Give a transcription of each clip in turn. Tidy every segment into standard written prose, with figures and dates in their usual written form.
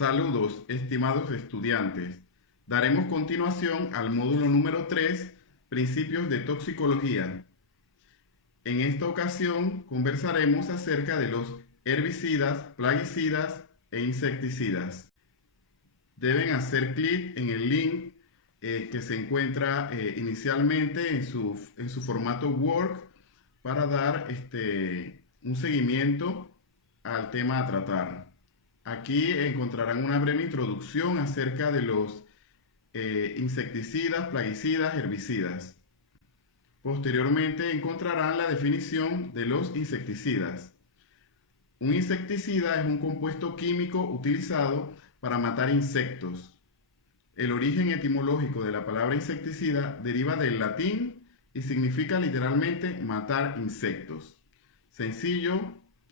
Saludos, estimados estudiantes. Daremos continuación al módulo número 3, Principios de Toxicología. En esta ocasión conversaremos acerca de los herbicidas, plaguicidas e insecticidas. Deben hacer clic en el link que se encuentra inicialmente en su formato Word para dar un seguimiento al tema a tratar. Aquí encontrarán una breve introducción acerca de los insecticidas, plaguicidas, herbicidas. Posteriormente encontrarán la definición de los insecticidas. Un insecticida es un compuesto químico utilizado para matar insectos. El origen etimológico de la palabra insecticida deriva del latín y significa literalmente matar insectos. Sencillo,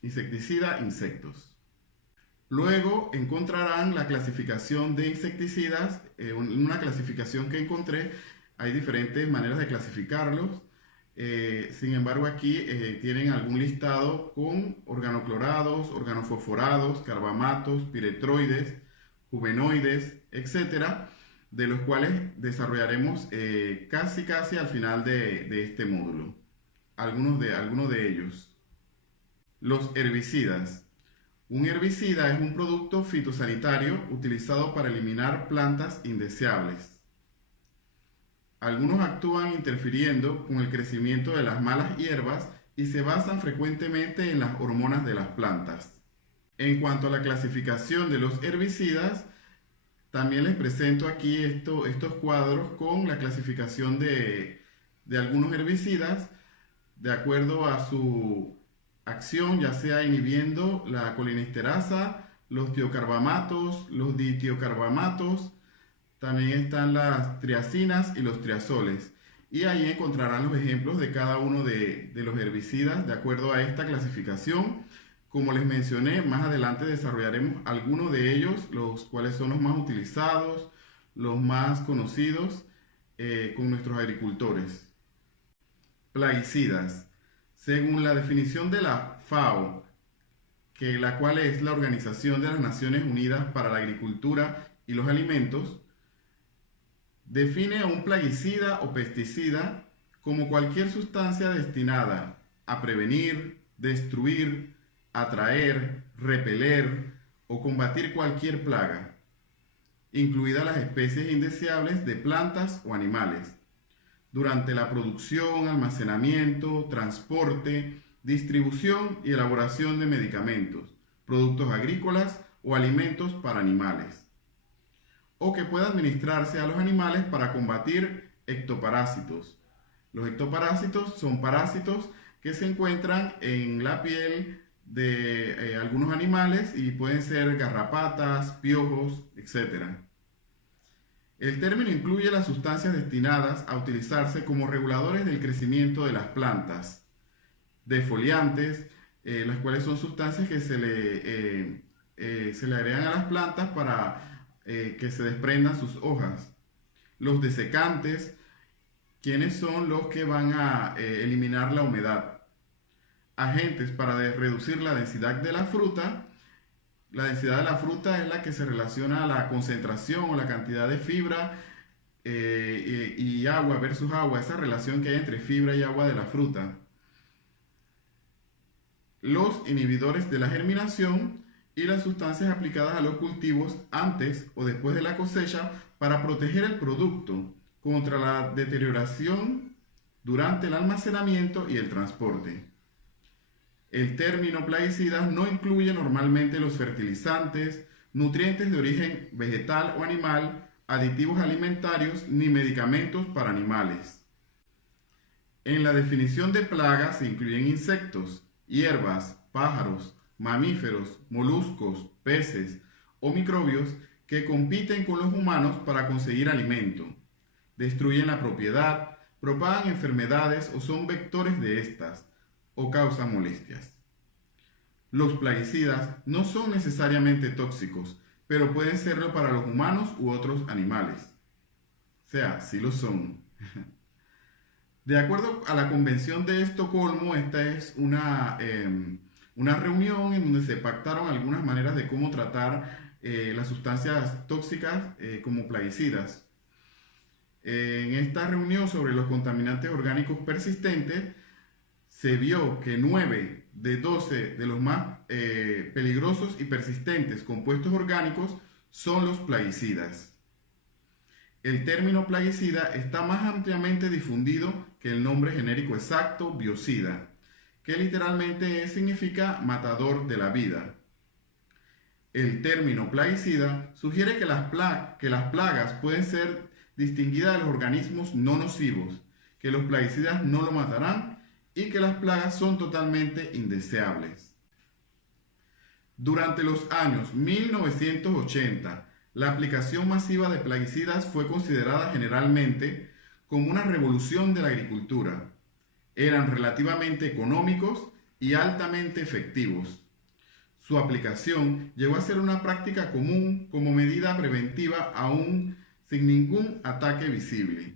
insecticida, insectos. Luego encontrarán la clasificación de insecticidas, una clasificación que encontré. Hay diferentes maneras de clasificarlos. Sin embargo, aquí tienen algún listado con organoclorados, organofosforados, carbamatos, piretroides, juvenoides, etcétera, de los cuales desarrollaremos casi al final de este módulo. Algunos de ellos. Los herbicidas. Un herbicida es un producto fitosanitario utilizado para eliminar plantas indeseables. Algunos actúan interfiriendo con el crecimiento de las malas hierbas y se basan frecuentemente en las hormonas de las plantas. En cuanto a la clasificación de los herbicidas, también les presento aquí estos cuadros con la clasificación de algunos herbicidas de acuerdo a su acción, ya sea inhibiendo la colinesterasa, los tiocarbamatos, los ditiocarbamatos. También están las triacinas y los triazoles. Y ahí encontrarán los ejemplos de cada uno de los herbicidas de acuerdo a esta clasificación. Como les mencioné, más adelante desarrollaremos algunos de ellos, los cuales son los más utilizados, los más conocidos con nuestros agricultores. Plaguicidas. Según la definición de la FAO, la cual es la Organización de las Naciones Unidas para la Agricultura y los Alimentos, define a un plaguicida o pesticida como cualquier sustancia destinada a prevenir, destruir, atraer, repeler o combatir cualquier plaga, incluidas las especies indeseables de plantas o animales, durante la producción, almacenamiento, transporte, distribución y elaboración de medicamentos, productos agrícolas o alimentos para animales, o que pueda administrarse a los animales para combatir ectoparásitos. Los ectoparásitos son parásitos que se encuentran en la piel de algunos animales y pueden ser garrapatas, piojos, etc. El término incluye las sustancias destinadas a utilizarse como reguladores del crecimiento de las plantas, defoliantes, las cuales son sustancias que se le agregan a las plantas para que se desprendan sus hojas. Los desecantes, quienes son los que van a eliminar la humedad. Agentes para reducir la densidad de la fruta. La densidad de la fruta es la que se relaciona a la concentración o la cantidad de fibra y agua versus agua, esa relación que hay entre fibra y agua de la fruta. Los inhibidores de la germinación y las sustancias aplicadas a los cultivos antes o después de la cosecha para proteger el producto contra la deterioración durante el almacenamiento y el transporte. El término plaguicidas no incluye normalmente los fertilizantes, nutrientes de origen vegetal o animal, aditivos alimentarios ni medicamentos para animales. En la definición de plagas se incluyen insectos, hierbas, pájaros, mamíferos, moluscos, peces o microbios que compiten con los humanos para conseguir alimento, destruyen la propiedad, propagan enfermedades o son vectores de estas, o causan molestias. Los plaguicidas no son necesariamente tóxicos, pero pueden serlo para los humanos u otros animales. O sea, sí lo son. De acuerdo a la Convención de Estocolmo, esta es una reunión en donde se pactaron algunas maneras de cómo tratar las sustancias tóxicas como plaguicidas. En esta reunión sobre los contaminantes orgánicos persistentes, se vio que 9 de 12 de los más peligrosos y persistentes compuestos orgánicos son los plaguicidas. El término plaguicida está más ampliamente difundido que el nombre genérico exacto biocida, que literalmente significa matador de la vida. El término plaguicida sugiere que las plagas pueden ser distinguidas de los organismos no nocivos, que los plaguicidas no lo matarán y que las plagas son totalmente indeseables. Durante los años 1980, la aplicación masiva de plaguicidas fue considerada generalmente como una revolución de la agricultura. Eran relativamente económicos y altamente efectivos. Su aplicación llegó a ser una práctica común como medida preventiva aún sin ningún ataque visible.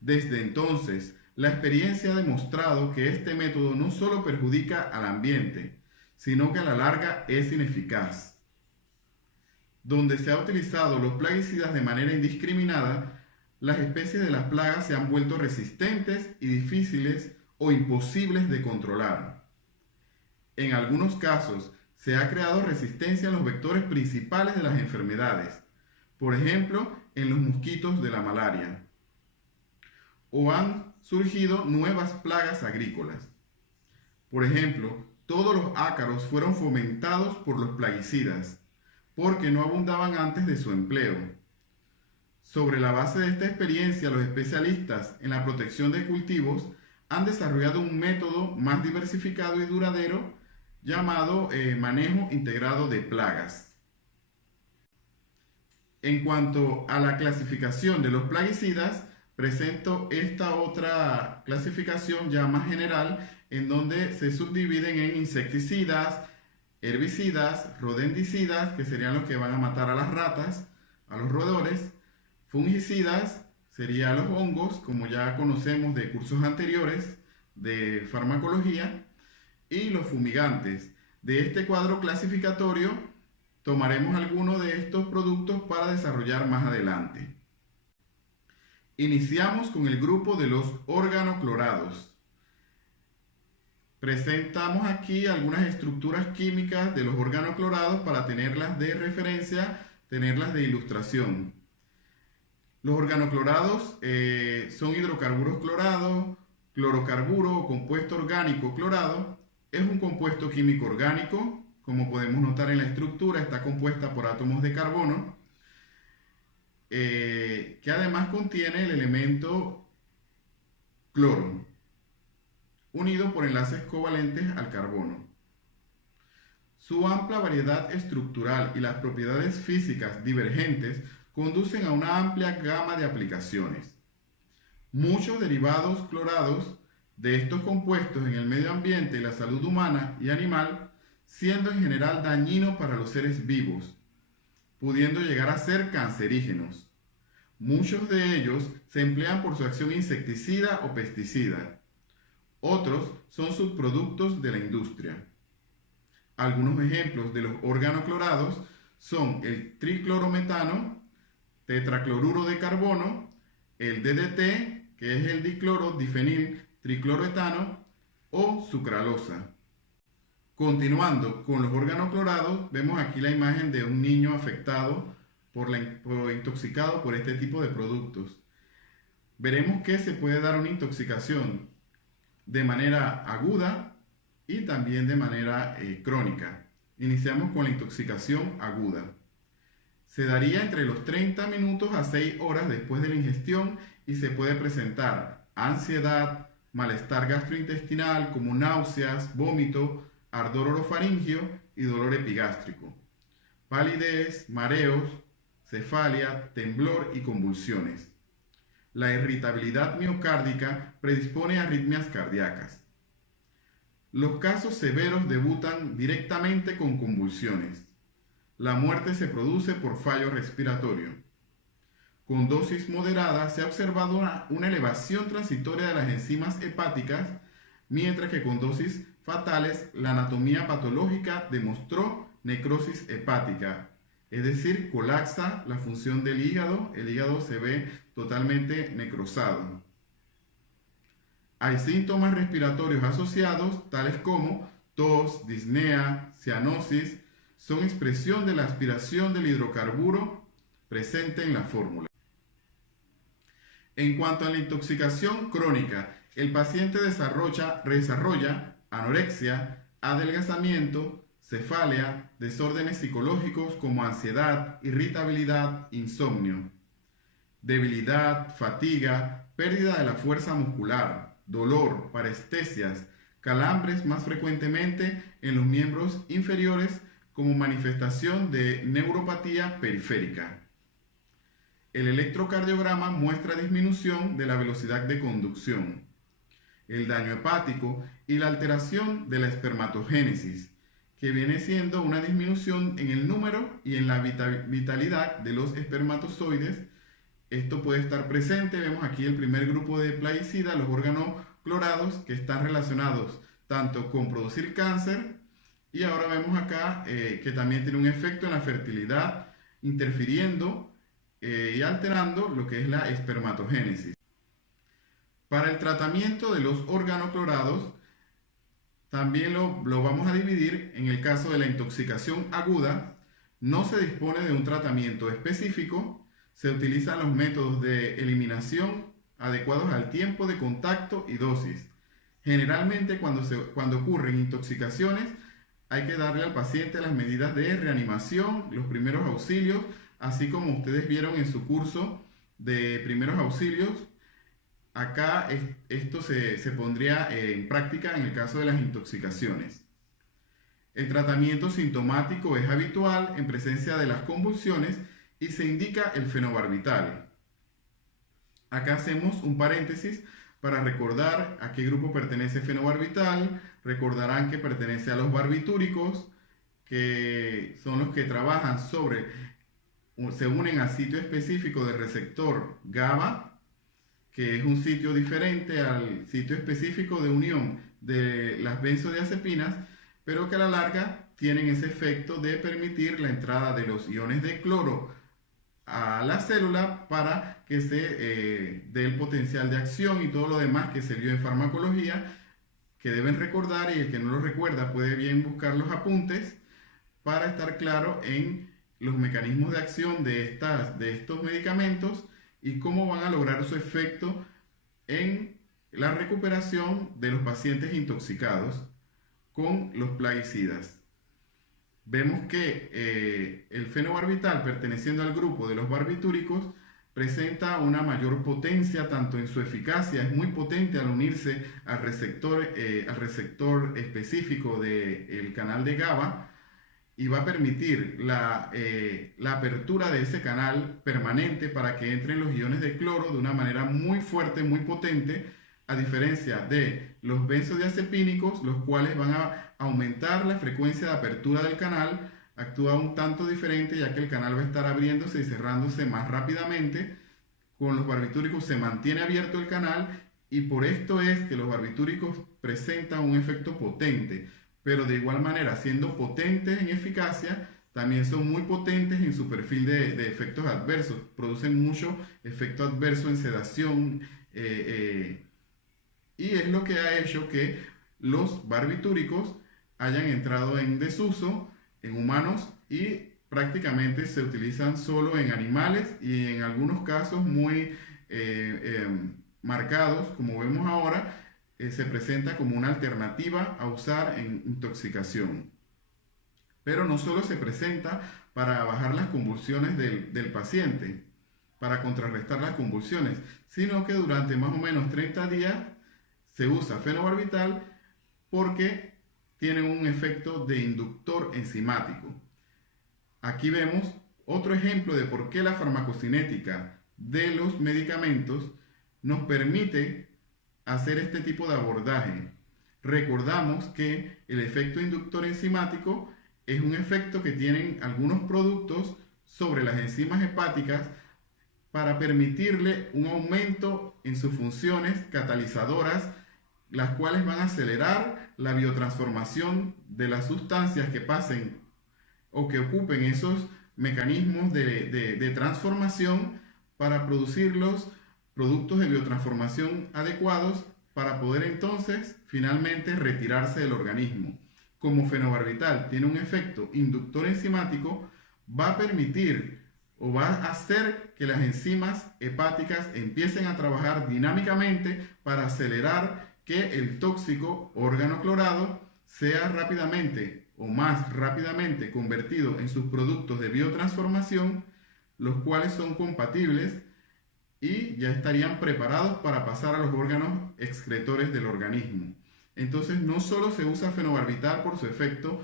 Desde entonces, la experiencia ha demostrado que este método no solo perjudica al ambiente, sino que a la larga es ineficaz. Donde se ha utilizado los plaguicidas de manera indiscriminada, las especies de las plagas se han vuelto resistentes y difíciles o imposibles de controlar. En algunos casos, se ha creado resistencia a los vectores principales de las enfermedades, por ejemplo, en los mosquitos de la malaria. O han surgido nuevas plagas agrícolas. Por ejemplo, todos los ácaros fueron fomentados por los plaguicidas, porque no abundaban antes de su empleo. Sobre la base de esta experiencia, los especialistas en la protección de cultivos han desarrollado un método más diversificado y duradero llamado manejo integrado de plagas. En cuanto a la clasificación de los plaguicidas, presento esta otra clasificación ya más general en donde se subdividen en insecticidas, herbicidas, rodenticidas, que serían los que van a matar a las ratas, a los roedores, fungicidas, serían los hongos, como ya conocemos de cursos anteriores de farmacología, y los fumigantes. De este cuadro clasificatorio tomaremos algunos de estos productos para desarrollar más adelante. Iniciamos con el grupo de los organoclorados. Presentamos aquí algunas estructuras químicas de los organoclorados para tenerlas de referencia, tenerlas de ilustración. Los organoclorados son hidrocarburos clorados, clorocarburo o compuesto orgánico clorado. Es un compuesto químico orgánico, como podemos notar en la estructura, está compuesta por átomos de carbono, que además contiene el elemento cloro, unido por enlaces covalentes al carbono. Su amplia variedad estructural y las propiedades físicas divergentes conducen a una amplia gama de aplicaciones. Muchos derivados clorados de estos compuestos en el medio ambiente y la salud humana y animal, siendo en general dañinos para los seres vivos, pudiendo llegar a ser cancerígenos. Muchos de ellos se emplean por su acción insecticida o pesticida. Otros son subproductos de la industria. Algunos ejemplos de los organoclorados son el triclorometano, tetracloruro de carbono, el DDT, que es el dicloro difenil tricloroetano, o sucralosa. Continuando con los organoclorados, vemos aquí la imagen de un niño afectado intoxicado por este tipo de productos. Veremos que se puede dar una intoxicación de manera aguda y también de manera crónica. Iniciamos con la intoxicación aguda. Se daría entre los 30 minutos a 6 horas después de la ingestión y se puede presentar ansiedad, malestar gastrointestinal como náuseas, vómito, ardor orofaringio y dolor epigástrico, palidez, mareos, cefalia, temblor y convulsiones. La irritabilidad miocárdica predispone a arritmias cardíacas. Los casos severos debutan directamente con convulsiones. La muerte se produce por fallo respiratorio. Con dosis moderadas se ha observado una elevación transitoria de las enzimas hepáticas, mientras que con dosis fatales la anatomía patológica demostró necrosis hepática, es decir, colapsa la función del hígado, el hígado se ve totalmente necrosado. Hay síntomas respiratorios asociados, tales como tos, disnea, cianosis, son expresión de la aspiración del hidrocarburo presente en la fórmula. En cuanto a la intoxicación crónica, el paciente desarrolla anorexia, adelgazamiento, cefalia, desórdenes psicológicos como ansiedad, irritabilidad, insomnio, debilidad, fatiga, pérdida de la fuerza muscular, dolor, parestesias, calambres más frecuentemente en los miembros inferiores como manifestación de neuropatía periférica. El electrocardiograma muestra disminución de la velocidad de conducción, el daño hepático y la alteración de la espermatogénesis, que viene siendo una disminución en el número y en la vitalidad de los espermatozoides. Esto puede estar presente, vemos aquí el primer grupo de plaguicidas, los organoclorados, que están relacionados tanto con producir cáncer, y ahora vemos acá que también tiene un efecto en la fertilidad, interfiriendo y alterando lo que es la espermatogénesis. Para el tratamiento de los organoclorados, también lo vamos a dividir en el caso de la intoxicación aguda. No se dispone de un tratamiento específico, se utilizan los métodos de eliminación adecuados al tiempo de contacto y dosis. Generalmente cuando ocurren intoxicaciones, hay que darle al paciente las medidas de reanimación, los primeros auxilios, así como ustedes vieron en su curso de primeros auxilios. Acá esto se pondría en práctica en el caso de las intoxicaciones. El tratamiento sintomático es habitual en presencia de las convulsiones y se indica el fenobarbital. Acá hacemos un paréntesis para recordar a qué grupo pertenece fenobarbital. Recordarán que pertenece a los barbitúricos, que son los que trabajan se unen al sitio específico del receptor GABA, que es un sitio diferente al sitio específico de unión de las benzodiazepinas, pero que a la larga tienen ese efecto de permitir la entrada de los iones de cloro a la célula para que se dé el potencial de acción y todo lo demás que se vio en farmacología, que deben recordar, y el que no lo recuerda puede bien buscar los apuntes para estar claro en los mecanismos de acción de estos medicamentos y cómo van a lograr su efecto en la recuperación de los pacientes intoxicados con los plaguicidas. Vemos que el fenobarbital, perteneciendo al grupo de los barbitúricos, presenta una mayor potencia tanto en su eficacia, es muy potente al unirse al receptor específico del canal de GABA, y va a permitir la apertura de ese canal permanente para que entren los iones de cloro de una manera muy fuerte, muy potente, a diferencia de los benzodiazepínicos, los cuales van a aumentar la frecuencia de apertura del canal. Actúa un tanto diferente, ya que el canal va a estar abriéndose y cerrándose más rápidamente. Con los barbitúricos se mantiene abierto el canal, y por esto es que los barbitúricos presentan un efecto potente, pero de igual manera, siendo potentes en eficacia, también son muy potentes en su perfil de efectos adversos. Producen mucho efecto adverso en sedación, y es lo que ha hecho que los barbitúricos hayan entrado en desuso en humanos y prácticamente se utilizan solo en animales y en algunos casos muy marcados, como vemos ahora, se presenta como una alternativa a usar en intoxicación. Pero no solo se presenta para bajar las convulsiones del paciente, para contrarrestar las convulsiones, sino que durante más o menos 30 días se usa fenobarbital porque tiene un efecto de inductor enzimático. Aquí vemos otro ejemplo de por qué la farmacocinética de los medicamentos nos permite hacer este tipo de abordaje. Recordamos que el efecto inductor enzimático es un efecto que tienen algunos productos sobre las enzimas hepáticas para permitirle un aumento en sus funciones catalizadoras, las cuales van a acelerar la biotransformación de las sustancias que pasen o que ocupen esos mecanismos de transformación para producir los productos de biotransformación adecuados para poder entonces finalmente retirarse del organismo. Como fenobarbital tiene un efecto inductor enzimático, va a permitir o va a hacer que las enzimas hepáticas empiecen a trabajar dinámicamente para acelerar que el tóxico órgano clorado sea rápidamente o más rápidamente convertido en sus productos de biotransformación, los cuales son compatibles y ya estarían preparados para pasar a los órganos excretores del organismo. Entonces no solo se usa fenobarbital por su efecto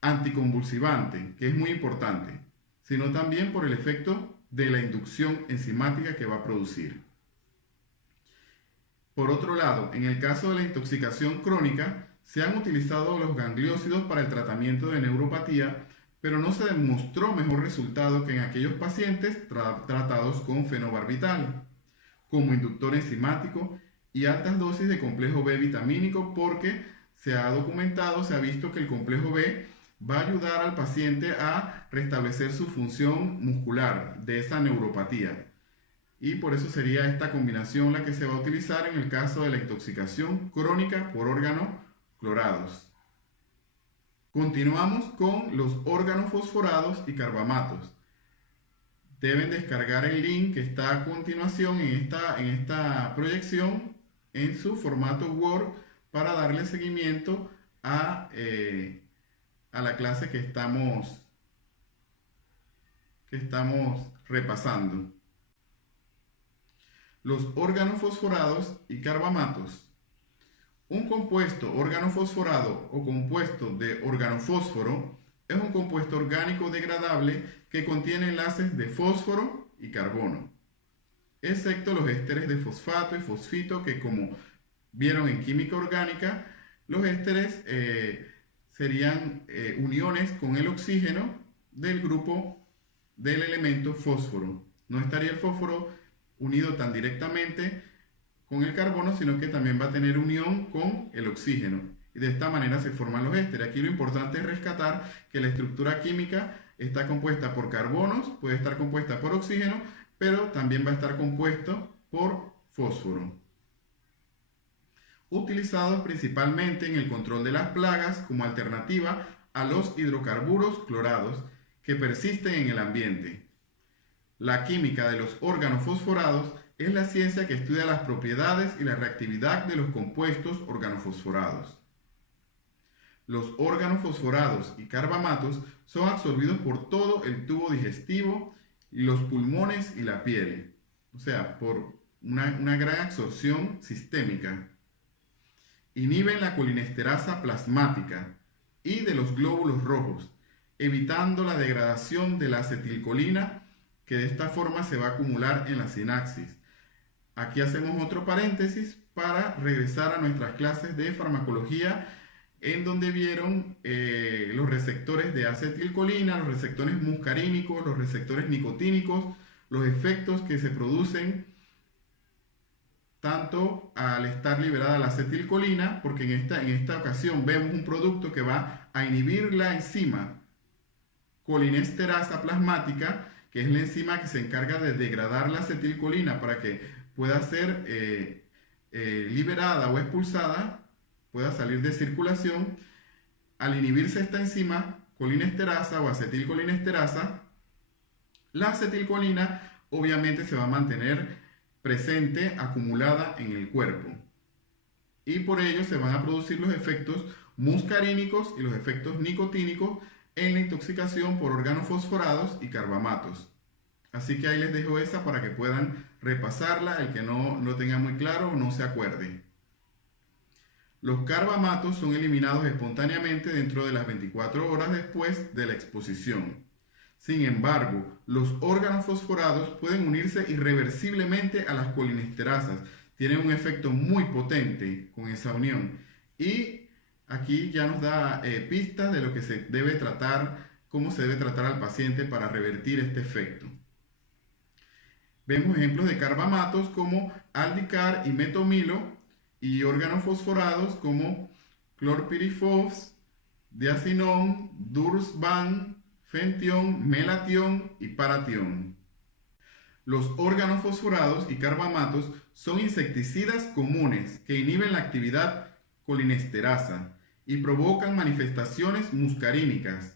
anticonvulsivante, que es muy importante, sino también por el efecto de la inducción enzimática que va a producir. Por otro lado, en el caso de la intoxicación crónica, se han utilizado los gangliósidos para el tratamiento de neuropatía, pero no se demostró mejor resultado que en aquellos pacientes tratados con fenobarbital, como inductor enzimático y altas dosis de complejo B vitamínico, porque se ha documentado, se ha visto que el complejo B va a ayudar al paciente a restablecer su función muscular de esa neuropatía. Y por eso sería esta combinación la que se va a utilizar en el caso de la intoxicación crónica por órganos clorados. Continuamos con los órganos fosforados y carbamatos. Deben descargar el link que está a continuación en esta proyección en su formato Word para darle seguimiento a la clase que estamos repasando. Los órganos fosforados y carbamatos. Un compuesto organofosforado o compuesto de organofósforo es un compuesto orgánico degradable que contiene enlaces de fósforo y carbono, excepto los ésteres de fosfato y fosfito, que como vieron en química orgánica, los ésteres serían uniones con el oxígeno del grupo del elemento fósforo. No estaría el fósforo unido tan directamente con el carbono, sino que también va a tener unión con el oxígeno. Y de esta manera se forman los ésteres. Aquí lo importante es rescatar que la estructura química está compuesta por carbonos, puede estar compuesta por oxígeno, pero también va a estar compuesto por fósforo. Utilizados principalmente en el control de las plagas como alternativa a los hidrocarburos clorados que persisten en el ambiente. La química de los órganos fosforados es la ciencia que estudia las propiedades y la reactividad de los compuestos organofosforados. Los órganos fosforados y carbamatos son absorbidos por todo el tubo digestivo, los pulmones y la piel, o sea, por una gran absorción sistémica. Inhiben la colinesterasa plasmática y de los glóbulos rojos, evitando la degradación de la acetilcolina, que de esta forma se va a acumular en la sinapsis. Aquí hacemos otro paréntesis para regresar a nuestras clases de farmacología, en donde vieron los receptores de acetilcolina, los receptores muscarínicos, los receptores nicotínicos, los efectos que se producen tanto al estar liberada la acetilcolina, porque en esta ocasión vemos un producto que va a inhibir la enzima colinesterasa plasmática, que es la enzima que se encarga de degradar la acetilcolina para que pueda ser liberada o expulsada, pueda salir de circulación. Al inhibirse esta enzima colinesterasa o acetilcolinesterasa, la acetilcolina obviamente se va a mantener presente, acumulada en el cuerpo, y por ello se van a producir los efectos muscarínicos y los efectos nicotínicos en la intoxicación por órganos fosforados y carbamatos. Así que ahí les dejo esa para que puedan repasarla, el que no lo tenga muy claro o no se acuerde. Los carbamatos son eliminados espontáneamente dentro de las 24 horas después de la exposición. Sin embargo, los órganos fosforados pueden unirse irreversiblemente a las colinesterasas. Tienen un efecto muy potente con esa unión. Y aquí ya nos da pistas de lo que se debe tratar, cómo se debe tratar al paciente para revertir este efecto. Vemos ejemplos de carbamatos como aldicar y metomilo, y órganos fosforados como clorpirifos, diacinón, dursban, fentión, melatión y paratión. Los organofosforados y carbamatos son insecticidas comunes que inhiben la actividad colinesterasa y provocan manifestaciones muscarínicas.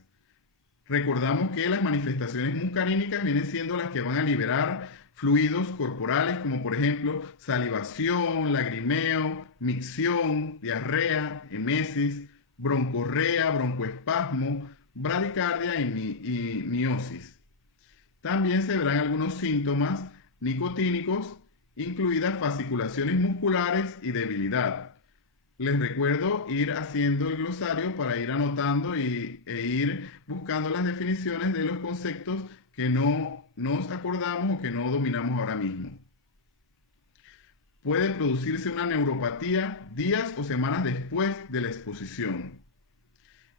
Recordamos que las manifestaciones muscarínicas vienen siendo las que van a liberar fluidos corporales como por ejemplo salivación, lagrimeo, micción, diarrea, emesis, broncorrea, broncoespasmo, bradicardia y miosis. También se verán algunos síntomas nicotínicos, incluidas fasciculaciones musculares y debilidad. Les recuerdo ir haciendo el glosario para ir anotando e ir buscando las definiciones de los conceptos que no nos acordamos o que no dominamos ahora mismo. Puede producirse una neuropatía días o semanas después de la exposición.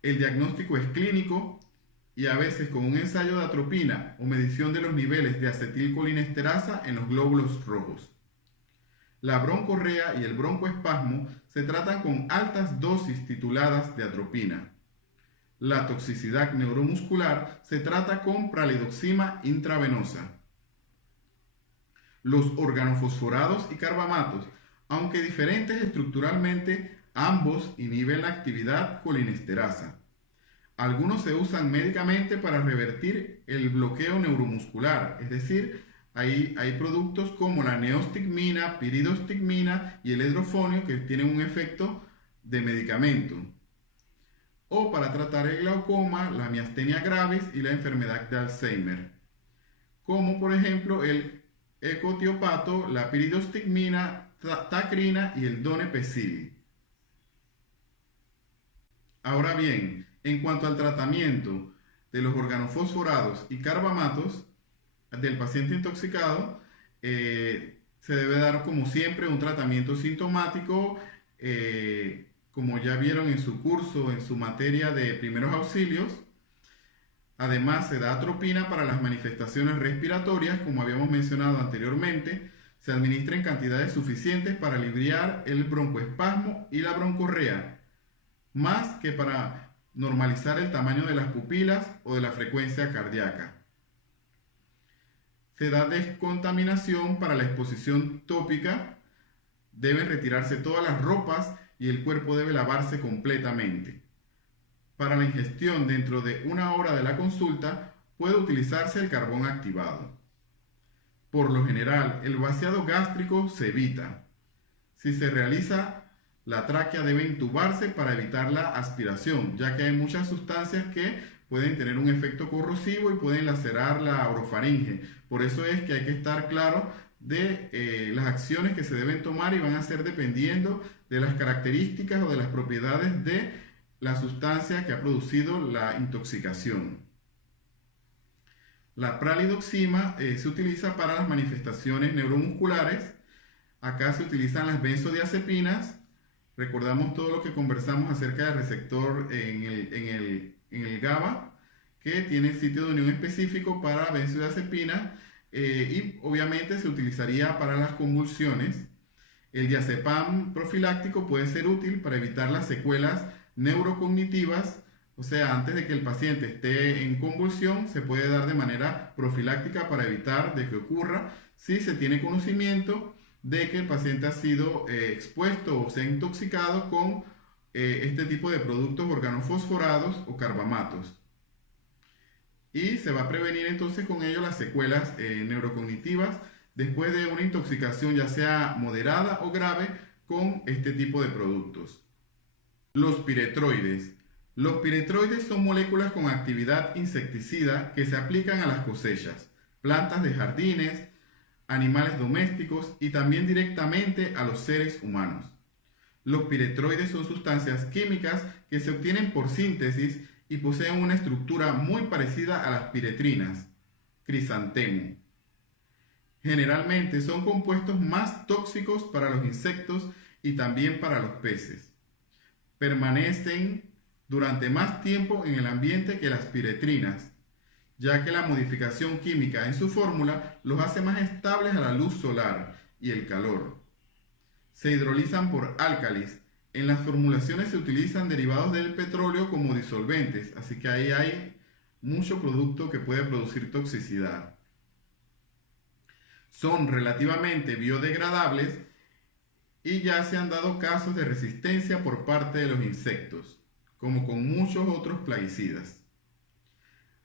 El diagnóstico es clínico y a veces con un ensayo de atropina o medición de los niveles de acetilcolinesterasa en los glóbulos rojos. La broncorrea y el broncoespasmo se tratan con altas dosis tituladas de atropina. La toxicidad neuromuscular se trata con pralidoxima intravenosa. Los organofosforados y carbamatos, aunque diferentes estructuralmente, ambos inhiben la actividad colinesterasa. Algunos se usan médicamente para revertir el bloqueo neuromuscular, es decir, hay productos como la neostigmina, piridostigmina y el hidrofonio que tienen un efecto de medicamento. O para tratar el glaucoma, la miastenia gravis y la enfermedad de Alzheimer. Como por ejemplo el ecotiopato, la piridostigmina, tacrina y el donepezil. Ahora bien, en cuanto al tratamiento de los organofosforados y carbamatos, del paciente intoxicado, se debe dar como siempre un tratamiento sintomático, como ya vieron en su curso, en su materia de primeros auxilios. Además se da atropina para las manifestaciones respiratorias, como habíamos mencionado anteriormente. Se administra en cantidades suficientes para aliviar el broncoespasmo y la broncorrea, más que para normalizar el tamaño de las pupilas o de la frecuencia cardíaca. Se da descontaminación para la exposición tópica. Deben retirarse todas las ropas y el cuerpo debe lavarse completamente. Para la ingestión dentro de 1 hora de la consulta puede utilizarse el carbón activado. Por lo general, el vaciado gástrico se evita. Si se realiza, la tráquea debe intubarse para evitar la aspiración, ya que hay muchas sustancias que pueden tener un efecto corrosivo y pueden lacerar la orofaringe. Por eso es que hay que estar claro de las acciones que se deben tomar y van a ser dependiendo de las características o de las propiedades de la sustancia que ha producido la intoxicación. La pralidoxima se utiliza para las manifestaciones neuromusculares. Acá se utilizan las benzodiazepinas. Recordamos todo lo que conversamos acerca del receptor en el GABA, que tiene sitio de unión específico para benzodiazepina, y obviamente se utilizaría para las convulsiones. El diazepam profiláctico puede ser útil para evitar las secuelas neurocognitivas, o sea, antes de que el paciente esté en convulsión, se puede dar de manera profiláctica para evitar de que ocurra si se tiene conocimiento de que el paciente ha sido expuesto o se ha intoxicado con este tipo de productos organofosforados o carbamatos. Y se va a prevenir entonces con ello las secuelas neurocognitivas después de una intoxicación ya sea moderada o grave con este tipo de productos. Los piretroides. Los piretroides son moléculas con actividad insecticida que se aplican a las cosechas, plantas de jardines, animales domésticos y también directamente a los seres humanos. Los piretroides son sustancias químicas que se obtienen por síntesis y poseen una estructura muy parecida a las piretrinas, crisantemo. Generalmente son compuestos más tóxicos para los insectos y también para los peces. Permanecen durante más tiempo en el ambiente que las piretrinas, ya que la modificación química en su fórmula los hace más estables a la luz solar y el calor. Se hidrolizan por álcalis. En las formulaciones se utilizan derivados del petróleo como disolventes, así que ahí hay mucho producto que puede producir toxicidad. Son relativamente biodegradables y ya se han dado casos de resistencia por parte de los insectos, como con muchos otros plaguicidas.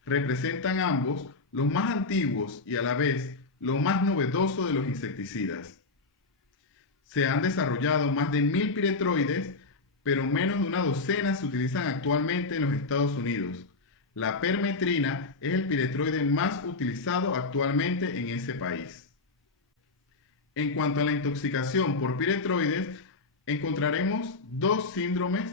Representan ambos los más antiguos y a la vez lo más novedoso de los insecticidas. Se han desarrollado más de 1000 piretroides, pero menos de una docena se utilizan actualmente en los Estados Unidos. La permetrina es el piretroide más utilizado actualmente en ese país. En cuanto a la intoxicación por piretroides, encontraremos dos síndromes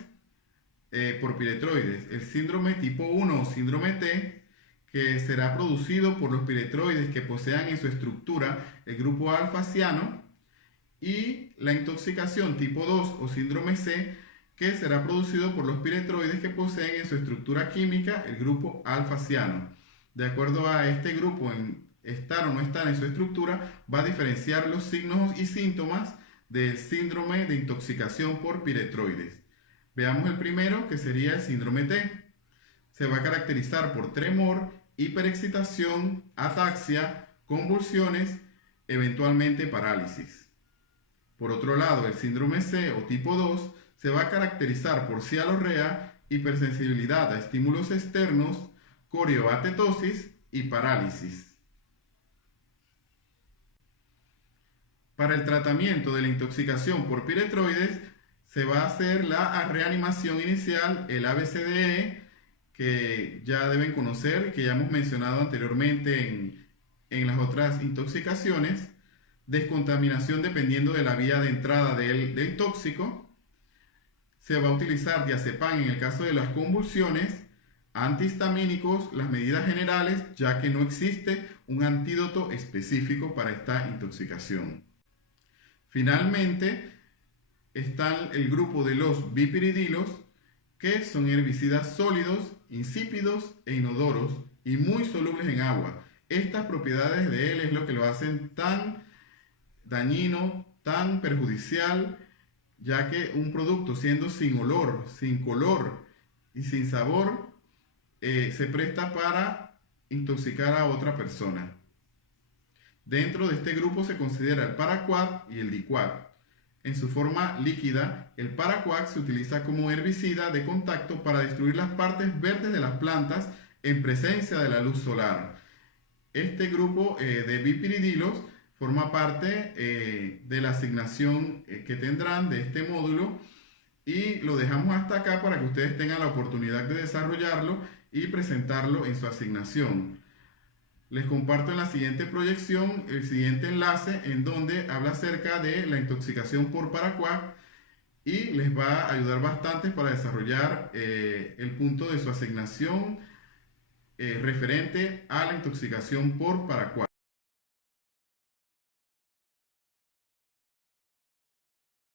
por piretroides. El síndrome tipo 1 o síndrome T, que será producido por los piretroides que posean en su estructura el grupo alfa-ciano, y la intoxicación tipo 2 o síndrome C, que será producido por los piretroides que poseen en su estructura química el grupo alfa-ciano. De acuerdo a este grupo, en estar o no estar en su estructura, va a diferenciar los signos y síntomas del síndrome de intoxicación por piretroides. Veamos el primero, que sería el síndrome T. Se va a caracterizar por tremor, hiperexcitación, ataxia, convulsiones, eventualmente parálisis. Por otro lado, el síndrome C o tipo 2 se va a caracterizar por cialorrea, hipersensibilidad a estímulos externos, corioatetosis y parálisis. Para el tratamiento de la intoxicación por piretroides se va a hacer la reanimación inicial, el ABCDE, que ya deben conocer, que ya hemos mencionado anteriormente en las otras intoxicaciones. Descontaminación dependiendo de la vía de entrada del tóxico. Se va a utilizar diazepam en el caso de las convulsiones, antihistamínicos, las medidas generales, ya que no existe un antídoto específico para esta intoxicación. Finalmente, está el grupo de los bipiridilos, que son herbicidas sólidos, insípidos e inodoros y muy solubles en agua. Estas propiedades de él es lo que lo hacen tan dañino, tan perjudicial, ya que un producto siendo sin olor, sin color y sin sabor, se presta para intoxicar a otra persona. Dentro de este grupo se considera el paraquat y el diquat. En su forma líquida, el paraquat se utiliza como herbicida de contacto para destruir las partes verdes de las plantas en presencia de la luz solar. Este grupo de bipiridilos forma parte de la asignación que tendrán de este módulo, y lo dejamos hasta acá para que ustedes tengan la oportunidad de desarrollarlo y presentarlo en su asignación. Les comparto en la siguiente proyección el siguiente enlace en donde habla acerca de la intoxicación por paraquat y les va a ayudar bastante para desarrollar el punto de su asignación referente a la intoxicación por paraquat.